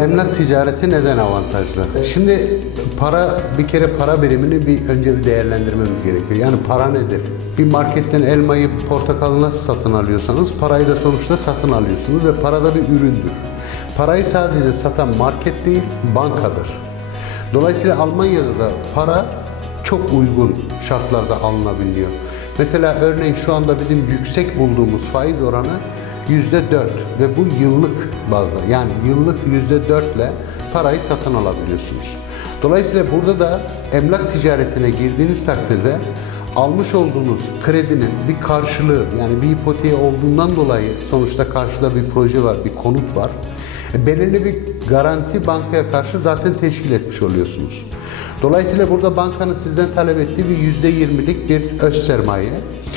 emlak ticareti neden avantajlı? Şimdi para bir kere para birimini bir önce bir değerlendirmemiz gerekiyor. Yani para nedir? Bir marketten elmayı, portakalı nasıl satın alıyorsanız parayı da sonuçta satın alıyorsunuz ve para da bir üründür. Parayı sadece satan market değil, bankadır. Dolayısıyla Almanya'da da para çok uygun şartlarda alınabiliyor. Mesela örneğin şu anda bizim yüksek bulduğumuz faiz oranı yüzde dört ve bu yıllık bazda yani yıllık yüzde dörtle parayı satın alabiliyorsunuz. Dolayısıyla burada da emlak ticaretine girdiğiniz takdirde almış olduğunuz kredinin bir karşılığı yani bir ipoteği olduğundan dolayı sonuçta karşıda bir proje var, bir konut var. E, belirli bir garanti bankaya karşı zaten teşkil etmiş oluyorsunuz. Dolayısıyla burada bankanın sizden talep ettiği bir yüzde yirmilik bir öz sermaye.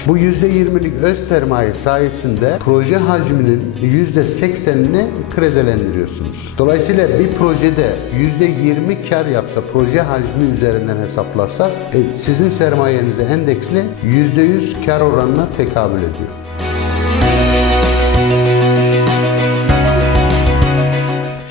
Bu yüzde yirmilik öz sermaye sayesinde proje hacminin yüzde seksenini kredilendiriyorsunuz. Dolayısıyla bir projede yüzde yirmi kar yapsa proje hacmi üzerinden hesaplarsak e, sizin sermayenize endeksli yüzde yüz kar oranına tekabül ediyor.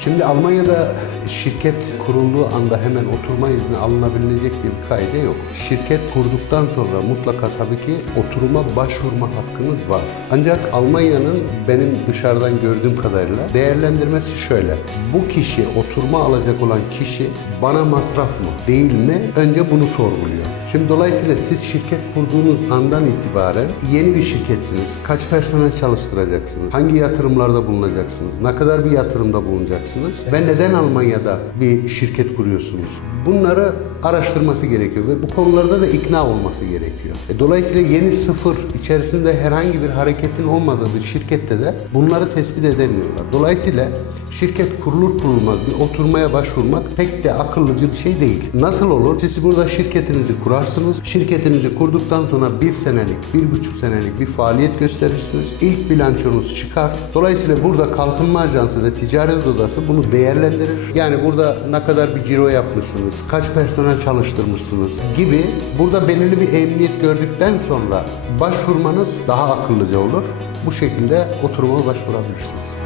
Şimdi Almanya'da şirket kurulduğu anda hemen oturma izni alınabilecek diye bir kaide yok. Şirket kurduktan sonra mutlaka tabii ki oturuma başvurma hakkınız var. Ancak Almanya'nın benim dışarıdan gördüğüm kadarıyla değerlendirmesi şöyle. Bu kişi oturma alacak olan kişi bana masraf mı değil mi? Önce bunu sorguluyor. Şimdi dolayısıyla siz şirket kurduğunuz andan itibaren yeni bir şirketsiniz. Kaç personel çalıştıracaksınız? Hangi yatırımlarda bulunacaksınız? Ne kadar bir yatırımda bulunacaksınız? Ve neden Almanya'da bir şirket kuruyorsunuz? Bunları araştırması gerekiyor ve bu konularda da ikna olması gerekiyor. E, dolayısıyla yeni sıfır içerisinde herhangi bir hareketin olmadığı bir şirkette de bunları tespit edemiyorlar. Dolayısıyla şirket kurulur kurulmaz bir oturmaya başvurmak pek de akıllıcı bir şey değil. Nasıl olur? Siz burada şirketinizi kurarsınız. Şirketinizi kurduktan sonra bir senelik, bir buçuk senelik bir faaliyet gösterirsiniz. İlk bilançonuz çıkar. Dolayısıyla burada Kalkınma Ajansı ve Ticaret Odası bunu değerlendirir. Yani burada ne kadar bir ciro yapmışsınız, kaç personel çalıştırmışsınız gibi burada belirli bir emniyet gördükten sonra başvurmanız daha akıllıca olur. Bu şekilde oturuma başvurabilirsiniz.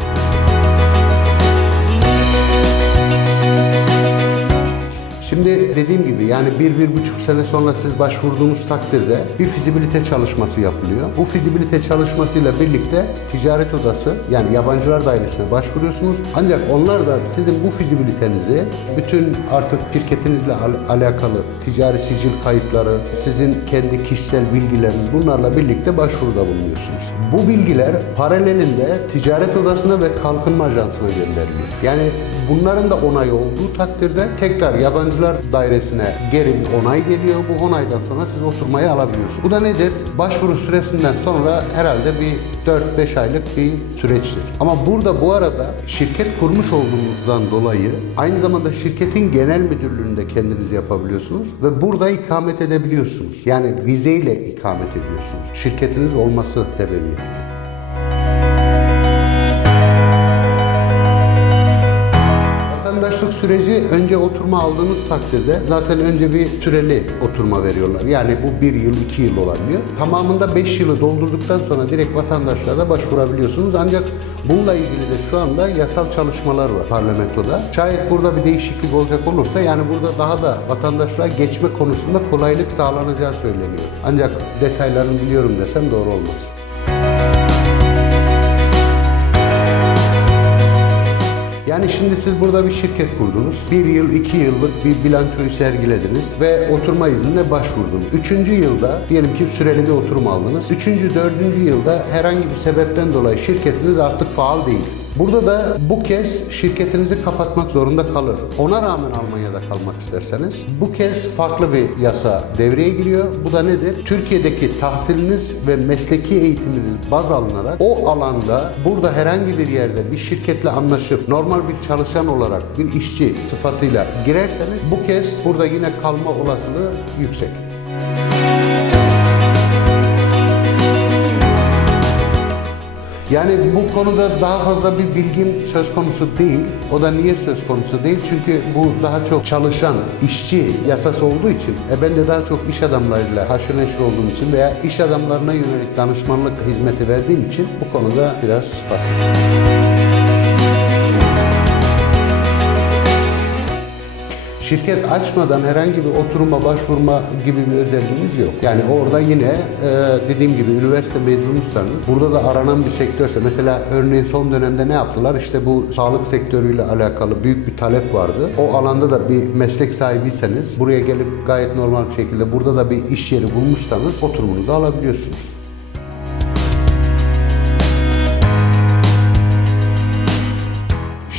Dediğim gibi yani bir, bir buçuk sene sonra siz başvurduğunuz takdirde bir fizibilite çalışması yapılıyor. Bu fizibilite çalışmasıyla birlikte ticaret odası yani yabancılar dairesine başvuruyorsunuz. Ancak onlar da sizin bu fizibilitenizi bütün artık şirketinizle al- alakalı ticari sicil kayıtları, sizin kendi kişisel bilgileriniz bunlarla birlikte başvuruda bulunuyorsunuz. Bu bilgiler paralelinde ticaret odasına ve kalkınma ajansına gönderiliyor. Yani bunların da onayı olduğu takdirde tekrar yabancılar dairesine geri bir onay geliyor. Bu onaydan sonra siz oturmaya alabiliyorsunuz. Bu da nedir? Başvuru süresinden sonra herhalde bir 4-5 aylık bir süreçtir. Ama burada bu arada şirket kurmuş olduğunuzdan dolayı aynı zamanda şirketin genel müdürlüğünde kendiniz yapabiliyorsunuz ve burada ikamet edebiliyorsunuz. Yani vizeyle ikamet ediyorsunuz. Şirketiniz olması sebebiyle. Vatandaşlık süreci önce oturma aldığınız takdirde zaten önce bir süreli oturma veriyorlar. Yani bu bir yıl, iki yıl olabiliyor. Tamamında beş yılı doldurduktan sonra direkt vatandaşlığa da başvurabiliyorsunuz. Ancak bununla ilgili de şu anda yasal çalışmalar var parlamentoda. Şayet burada bir değişiklik olacak olursa yani burada daha da vatandaşlığa geçme konusunda kolaylık sağlanacağı söyleniyor. Ancak detaylarını biliyorum desem doğru olmaz. Yani şimdi siz burada bir şirket kurdunuz. Bir yıl, iki yıllık bir bilançoyu sergilediniz ve oturma iznine başvurdunuz. Üçüncü yılda diyelim ki süreli bir oturum aldınız. Üçüncü, dördüncü yılda herhangi bir sebepten dolayı şirketiniz artık faal değil. Burada da bu kez şirketinizi kapatmak zorunda kalır. Ona rağmen Almanya'da kalmak isterseniz bu kez farklı bir yasa devreye giriyor. Bu da nedir? Türkiye'deki tahsiliniz ve mesleki eğitiminiz baz alınarak o alanda burada herhangi bir yerde bir şirketle anlaşıp normal bir çalışan olarak bir işçi sıfatıyla girerseniz bu kez burada yine kalma olasılığı yüksek. Yani bu konuda daha fazla bir bilgim söz konusu değil. O da niye söz konusu değil? Çünkü bu daha çok çalışan, işçi yasası olduğu için, e ben de daha çok iş adamlarıyla haşır neşir olduğum için veya iş adamlarına yönelik danışmanlık hizmeti verdiğim için bu konuda biraz basit. Şirket açmadan herhangi bir oturuma başvurma gibi bir özelliğimiz yok. Yani orada yine e, dediğim gibi üniversite mezunuysanız burada da aranan bir sektörse mesela örneğin son dönemde ne yaptılar? İşte bu sağlık sektörüyle alakalı büyük bir talep vardı. O alanda da bir meslek sahibiyseniz buraya gelip gayet normal bir şekilde burada da bir iş yeri bulmuşsanız oturumunuzu alabiliyorsunuz.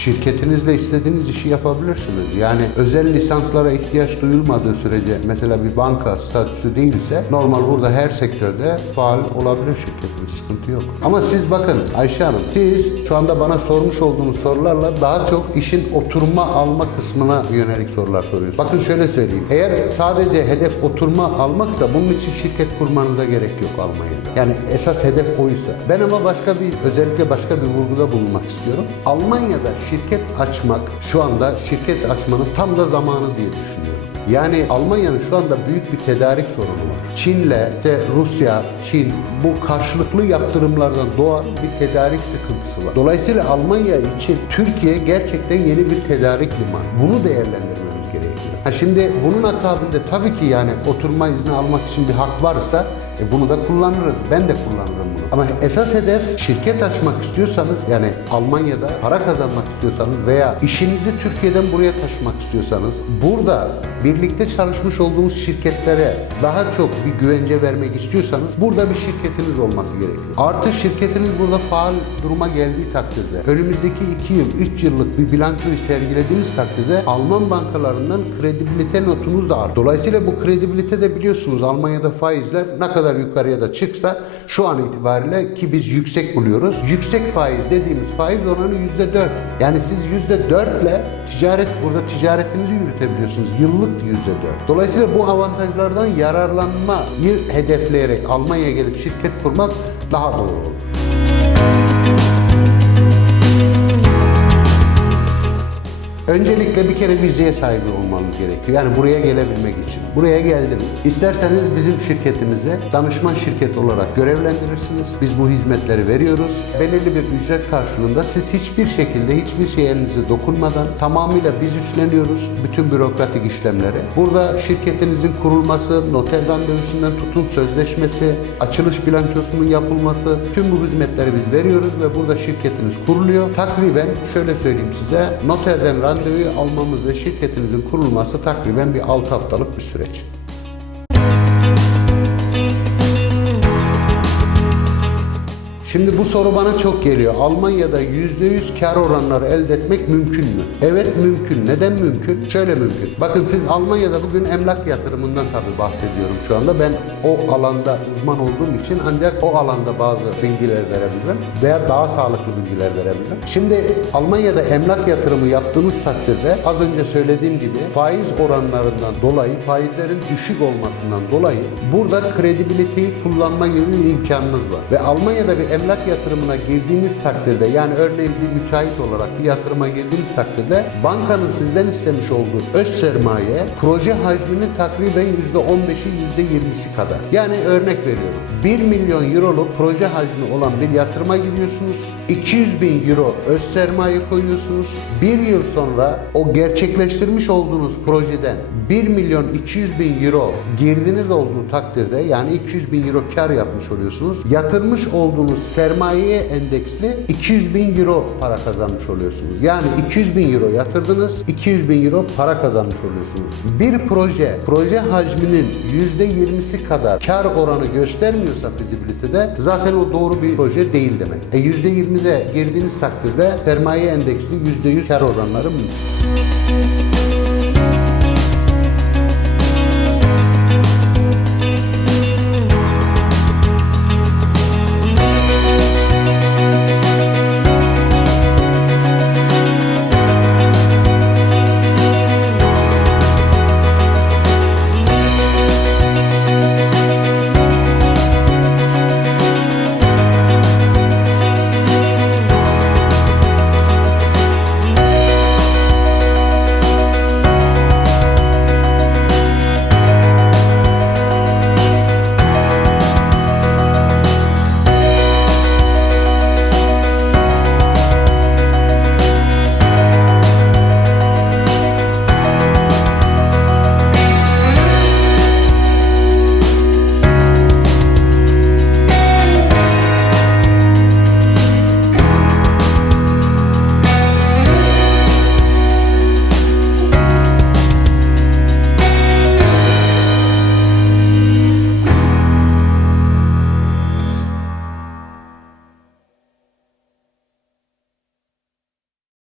Şirketinizle istediğiniz işi yapabilirsiniz. Yani özel lisanslara ihtiyaç duyulmadığı sürece mesela bir banka statüsü değilse normal burada her sektörde faal olabilir şirketiniz. Sıkıntı yok. Ama siz bakın Ayşe Hanım siz şu anda bana sormuş olduğunuz sorularla daha çok işin oturma alma kısmına yönelik sorular soruyorsunuz. Bakın şöyle söyleyeyim. Eğer sadece hedef oturma almaksa bunun için şirket kurmanıza gerek yok Almanya'da. Yani esas hedef oysa. Ben ama başka bir özellikle başka bir vurguda bulunmak istiyorum. Almanya'da şirket açmak şu anda şirket açmanın tam da zamanı diye düşünüyorum. Yani Almanya'nın şu anda büyük bir tedarik sorunu var. Çin'le işte Rusya, Çin bu karşılıklı yaptırımlardan doğan bir tedarik sıkıntısı var. Dolayısıyla Almanya için Türkiye gerçekten yeni bir tedarik limanı. Bunu değerlendirmemiz gerekiyor. Ha şimdi bunun akabinde tabii ki yani oturma izni almak için bir hak varsa e bunu da kullanırız. Ben de kullanırım. Ama esas hedef şirket açmak istiyorsanız yani Almanya'da para kazanmak istiyorsanız veya işinizi Türkiye'den buraya taşımak istiyorsanız burada birlikte çalışmış olduğunuz şirketlere daha çok bir güvence vermek istiyorsanız burada bir şirketiniz olması gerekiyor. Artı şirketiniz burada faal duruma geldiği takdirde önümüzdeki 2 yıl, 3 yıllık bir bilançoyu sergilediğiniz takdirde Alman bankalarından kredibilite notunuz da artır. Dolayısıyla bu kredibilite de biliyorsunuz Almanya'da faizler ne kadar yukarıya da çıksa şu an itibariyle ki biz yüksek buluyoruz. Yüksek faiz dediğimiz faiz oranı %4. Yani siz %4 ile ticaret burada ticaretinizi yürütebiliyorsunuz. Yıllık %4. Dolayısıyla bu avantajlardan yararlanmayı hedefleyerek Almanya'ya gelip şirket kurmak daha doğru olur. Öncelikle bir kere vizeye sahibi olmanız gerekiyor. Yani buraya gelebilmek için. Buraya geldiniz. İsterseniz bizim şirketimize danışman şirket olarak görevlendirirsiniz. Biz bu hizmetleri veriyoruz. Belirli bir ücret karşılığında siz hiçbir şekilde hiçbir şey elinize dokunmadan tamamıyla biz üstleniyoruz bütün bürokratik işlemleri. Burada şirketinizin kurulması, noter randevusundan tutun sözleşmesi, açılış bilançosunun yapılması, tüm bu hizmetleri biz veriyoruz ve burada şirketiniz kuruluyor. Takriben şöyle söyleyeyim size, noterden randevuyu almamız ve şirketinizin kurulması takriben bir 6 haftalık bir süreç. Şimdi bu soru bana çok geliyor. Almanya'da %100 kar oranları elde etmek mümkün mü? Evet mümkün. Neden mümkün? Şöyle mümkün. Bakın siz Almanya'da bugün emlak yatırımından tabii bahsediyorum şu anda. Ben o alanda uzman olduğum için ancak o alanda bazı bilgiler verebilirim veya daha sağlıklı bilgiler verebilirim. Şimdi Almanya'da emlak yatırımı yaptığınız takdirde az önce söylediğim gibi faiz oranlarından dolayı faizlerin düşük olmasından dolayı burada kredibiliteyi kullanma gibi bir imkanınız var. Ve Almanya'da bir emlak yatırımına girdiğiniz takdirde yani örneğin bir müteahhit olarak bir yatırıma girdiğiniz takdirde bankanın sizden istemiş olduğu öz sermaye proje hacminin takriben %15'i %20'si kadar. Yani örnek veriyorum. 1 milyon euroluk proje hacmi olan bir yatırıma giriyorsunuz. 200 bin euro öz sermaye koyuyorsunuz. Bir yıl sonra o gerçekleştirmiş olduğunuz projeden 1 milyon 200 bin euro girdiniz olduğu takdirde yani 200 bin euro kar yapmış oluyorsunuz. Yatırmış olduğunuz sermayeye endeksli 200 bin euro para kazanmış oluyorsunuz. Yani 200 bin euro yatırdınız, 200 bin euro para kazanmış oluyorsunuz. Bir proje, proje hacminin %20'si kadar kar oranı göstermiyorsa fizibilitede zaten o doğru bir proje değil demek. E %20'de girdiğiniz takdirde sermaye endeksli %100 kar oranları mümkün.